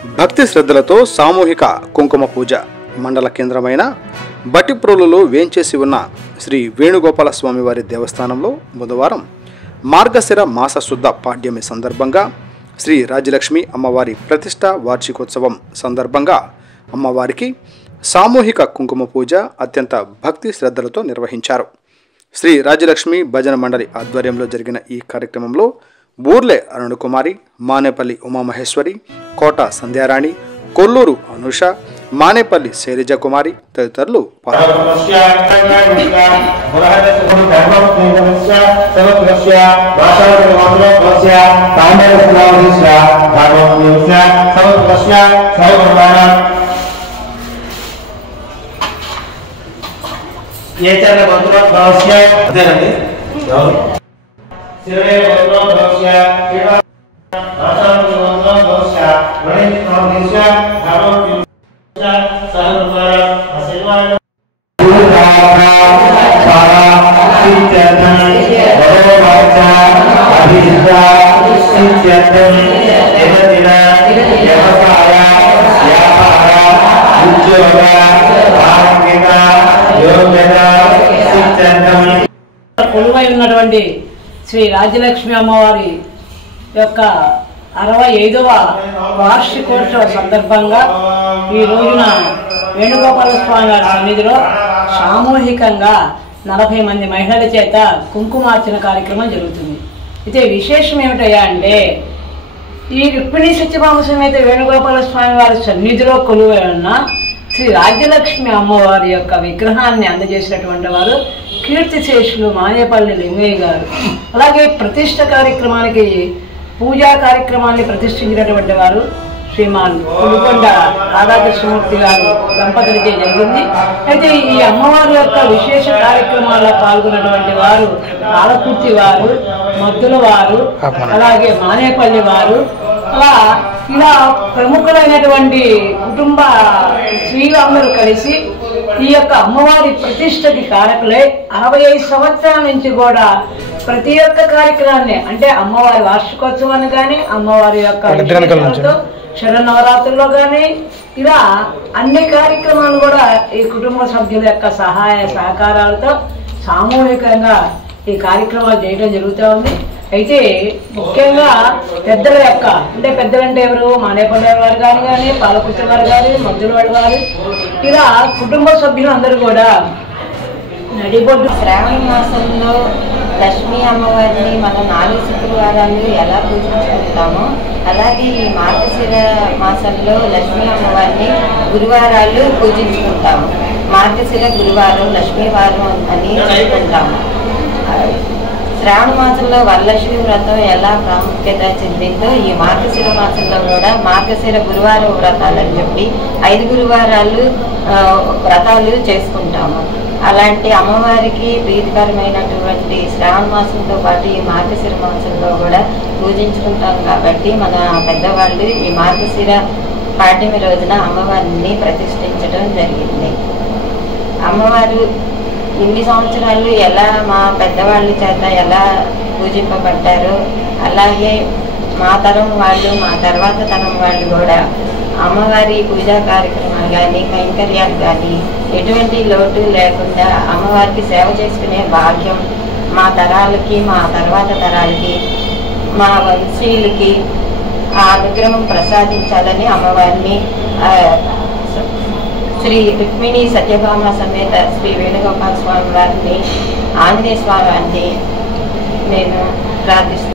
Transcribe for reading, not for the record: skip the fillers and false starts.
భక్తి శ్రద్ధలతో సామూహిక కుంకుమ పూజ మండల కేంద్రమైన బట్టిప్రోలులో వేంచేసి ఉన్న శ్రీ వేణుగోపాల స్వామివారి దేవస్థానంలో బుధవారం మార్గశిర మాస శుద్ధ పాడ్యమి సందర్భంగా శ్రీ రాజ్యలక్ష్మి అమ్మవారి ప్రతిష్ట వార్షికోత్సవం సందర్భంగా అమ్మవారికి సామూహిక కుంకుమ పూజ అత్యంత భక్తి శ్రద్ధలతో నిర్వహించారు. శ్రీ రాజ్యలక్ష్మి భజన మండలి ఆధ్వర్యంలో జరిగిన ఈ కార్యక్రమంలో బూర్లే అరుణకుమారి, మానేపల్లి ఉమామహేశ్వరి, కోట సంధ్యారాణి, కొల్లూరు అనుష, మానేపల్లి శైలజ కుమారి తదితరులు కొలువై ఉన్నటువంటి శ్రీ రాజ్యలక్ష్మి అమ్మవారి యొక్క 65వ వార్షికోత్సవ సందర్భంగా ఈ రోజున వేణుగోపాల స్వామి వారి సన్నిధిలో సామూహికంగా 40 మంది మహిళల చేత కుంకుమార్చన కార్యక్రమం జరుగుతుంది. అయితే విశేషం ఏమిటయ్యా అంటే ఈ రుక్మిణీ సత్యభామ సమేత వేణుగోపాల స్వామి వారి సన్నిధిలో కొలువై ఉన్న శ్రీ రాజ్యలక్ష్మి అమ్మవారి యొక్క విగ్రహాన్ని అందజేసినటువంటి వారు కీర్తిశేషులు మానేపల్లి లింగయ్య గారు. అలాగే ప్రతిష్ట కార్యక్రమానికి పూజా కార్యక్రమాన్ని ప్రతిష్ఠించినటువంటి వారు శ్రీమాన్ పులికొండ రాధాకృష్ణమూర్తి గారు దంపతులచే జరిగింది. అయితే ఈ అమ్మవారి యొక్క విశేష కార్యక్రమాల్లో పాల్గొన్నటువంటి వారు ఆలకుర్తి వారు, మద్దుల వారు, అలాగే మానేపల్లి వారు, ఇలా ప్రముఖులైనటువంటి కుటుంబ స్త్రీలందరూ కలిసి ఈ యొక్క అమ్మవారి ప్రతిష్టకి కారకులై 65 సంవత్సరాల నుంచి కూడా ప్రతి ఒక్క కార్యక్రమాన్ని అంటే అమ్మవారి వార్షికోత్సవాన్ని కానీ, అమ్మవారి యొక్క శరన్నవరాత్రుల్లో కానీ ఇలా అన్ని కార్యక్రమాలు కూడా ఈ కుటుంబ సభ్యుల యొక్క సహాయ సహకారాలతో సామూహికంగా ఈ కార్యక్రమాలు చేయడం జరుగుతూ ఉంది. అయితే ముఖ్యంగా పెద్దల యొక్క అంటే పెద్దలంటే ఎవరు మానేపల్లి వారు కానీ పాలకుర్తి వారు కానీ మద్దులవాడి వారు ఇలా కుటుంబ సభ్యులు అందరూ కూడా నడిబొడ్డు శ్రావణ మాసంలో లక్ష్మీ అమ్మవారిని మనం 4 శుక్రవారాలు ఎలా పూజించుకుంటామో అలాగే ఈ మార్గశిర మాసంలో లక్ష్మీ అమ్మవారిని గురువారాలు పూజించుకుంటాము. మార్గశిర గురువారం లక్ష్మీవారం అని చెప్పుకుంటాము. శ్రావణ మాసంలో వరలక్ష్మి వ్రతం ఎలా ప్రాముఖ్యత చెందిందో ఈ మార్గశిర మాసంలో కూడా మార్గశిర గురువారం వ్రతాలు అని చెప్పి 5 గురువారాలు వ్రతాలు చేసుకుంటాము. అలాంటి అమ్మవారికి ప్రీతికరమైనటువంటి శ్రావణ మాసంతో పాటు ఈ మార్గశిర మాసంలో కూడా పూజించుకుంటాం. కాబట్టి మన పెద్దవాళ్ళు ఈ మార్గశిర పాడ్యమి రోజున అమ్మవారిని ప్రతిష్ఠించడం జరిగింది. అమ్మవారు ఇన్ని సంవత్సరాలు ఎలా మా పెద్దవాళ్ళ చేత ఎలా పూజింపబడ్డారో అలాగే మా తరం వాళ్ళు మా తర్వాత తరం వాళ్ళు కూడా అమ్మవారి పూజా కార్యక్రమాలు కానీ కైంకర్యాలు కానీ ఎటువంటి లోటు లేకుండా అమ్మవారికి సేవ చేసుకునే భాగ్యం మా తరాలకి మా తర్వాత తరాలకి మా వంశీయులకి ఆ అనుగ్రహం ప్రసాదించాలని అమ్మవారిని శ్రీ రుక్మిణీ సత్యభామ సమేత శ్రీ వేణుగోపాల స్వామి వారిని ఆంజనేయ స్వామి వారిని నేను ప్రార్థిస్తున్నాను.